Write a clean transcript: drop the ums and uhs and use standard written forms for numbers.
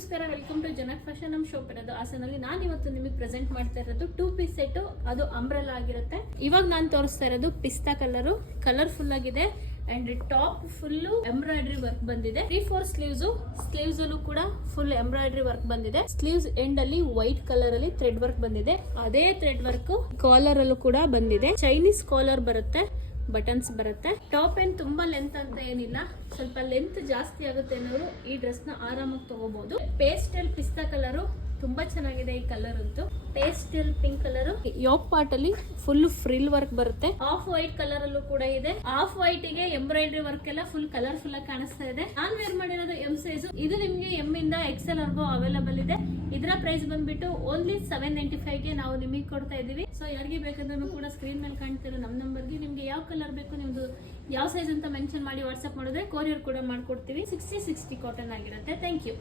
ನಮಸ್ಕಾರ, welcome to ಜನಕ್ fashion. ನಮ್ಮ ಶಾಪ್ ಇರೋದು ಹಾಸನಲ್ಲಿ. ನಾನು ಇವತ್ತು ನಿಮಗೆ ಪ್ರೆಸೆಂಟ್ ಮಾಡ್ತಾ ಇರೋದು 2 ಪೀಸ್ ಸೆಟ್. ಅದು ಅಂಬ್ರೆಲಾ ಆಗಿರುತ್ತೆ. ಇವಾಗ ನಾನು ತೋರಿಸ್ತಾ ಇರೋದು ಪಿಸ್ತಾ ಕಲರ್ಫುಲ್ ಆಗಿದೆ and top full embroidery work ಬಂದಿದೆ. 3-4 ಸ್ಲೀವ್ಸ್ ಅಲ್ಲೂ ಕೂಡ ಫುಲ್ ಎಂಬ್ರಾಯ್ಡ್ರಿ ವರ್ಕ್ ಬಂದಿದೆ. ಸ್ಲೀವ್ಸ್ ಎಂಡ್ ಅಲ್ಲಿ ವೈಟ್ ಕಲರ್ ಅಲ್ಲಿ ಥ್ರೆಡ್ ವರ್ಕ್ ಬಂದಿದೆ. ಅದೇ ಥ್ರೆಡ್ ವರ್ಕ್ ಕಾಲರ್ ಅಲ್ಲೂ ಕೂಡ ಬಂದಿದೆ. ಚೈನೀಸ್ ಕಾಲರ್ ಬರುತ್ತೆ, ಬಟನ್ಸ್ ಬರುತ್ತೆ. ಟಾಪ್ ಏನ್ ತುಂಬಾ ಲೆಂತ್ ಅಂತ ಏನಿಲ್ಲ, ಸ್ವಲ್ಪ ಲೆಂತ್ ಜಾಸ್ತಿ ಆಗುತ್ತೆ ಅನ್ನೋರು ಈ ಡ್ರೆಸ್ ನ ಆರಾಮಾಗಿ ತಗೋಬಹುದು. ಪೇಸ್ಟಲ್ ಪಿಸ್ತಾ ಕಲರ್ ತುಂಬಾ ಚೆನ್ನಾಗಿದೆ. ಈ ಕಲರ್ ಅಂತೂ pastel pink colour. Yoke part ಅಲ್ಲಿ ಫುಲ್ ಫ್ರಿಲ್ ವರ್ಕ್ ಬರುತ್ತೆ. ಆಫ್ ವೈಟ್ ಕಲರ್ ಅಲ್ಲೂ ಕೂಡ ಇದೆ. ಆಫ್ ವೈಟ್ ಗೆ ಎಂಬ್ರಾಯ್ಡ್ರಿ ವರ್ಕ್ ಎಲ್ಲ ಫುಲ್ ಕಲರ್ಫುಲ್ ಆಗಿ ಕಾಣಿಸ್ತಾ ಇದೆ. ನಾನ್ ವೇರ್ ಮಾಡಿರೋದು ಎಂ ಸೈಜ್. ಇದು ನಿಮ್ಗೆ ಎಂ ಇಂದ ಎಕ್ಸೆಲ್ ವರ್ಗೂ ಅವೈಲೇಬಲ್ ಇದೆ. ಇದರ ಪ್ರೈಸ್ ಬಂದ್ಬಿಟ್ಟು ಓನ್ಲಿ 795 ಗೆ ನಾವು ನಿಮಗೆ ಕೊಡ್ತಾ ಇದೀವಿ. ಸೊ ಯಾರಿಗೆ ಬೇಕಂದ್ರೂ ಕೂಡ ಸ್ಕ್ರೀನ್ ಮೇಲೆ ಕಾಣ್ತಿರೋ ನಮ್ಮ ನಂಬರ್ಗೆ ನಿಮ್ಗೆ ಯಾವ ಕಲರ್ ಬೇಕು, ನಿಮ್ದು ಯಾವ ಸೈಜ್ ಅಂತ ಮೆನ್ಷನ್ ಮಾಡಿ ವಾಟ್ಸ್ಆಪ್ ಮಾಡಿದ್ರೆ ಕೊರಿಯರ್ ಕೂಡ ಮಾಡ್ಕೊಡ್ತೀವಿ. 60 ಕಾಟನ್ ಆಗಿರುತ್ತೆ. Thank you.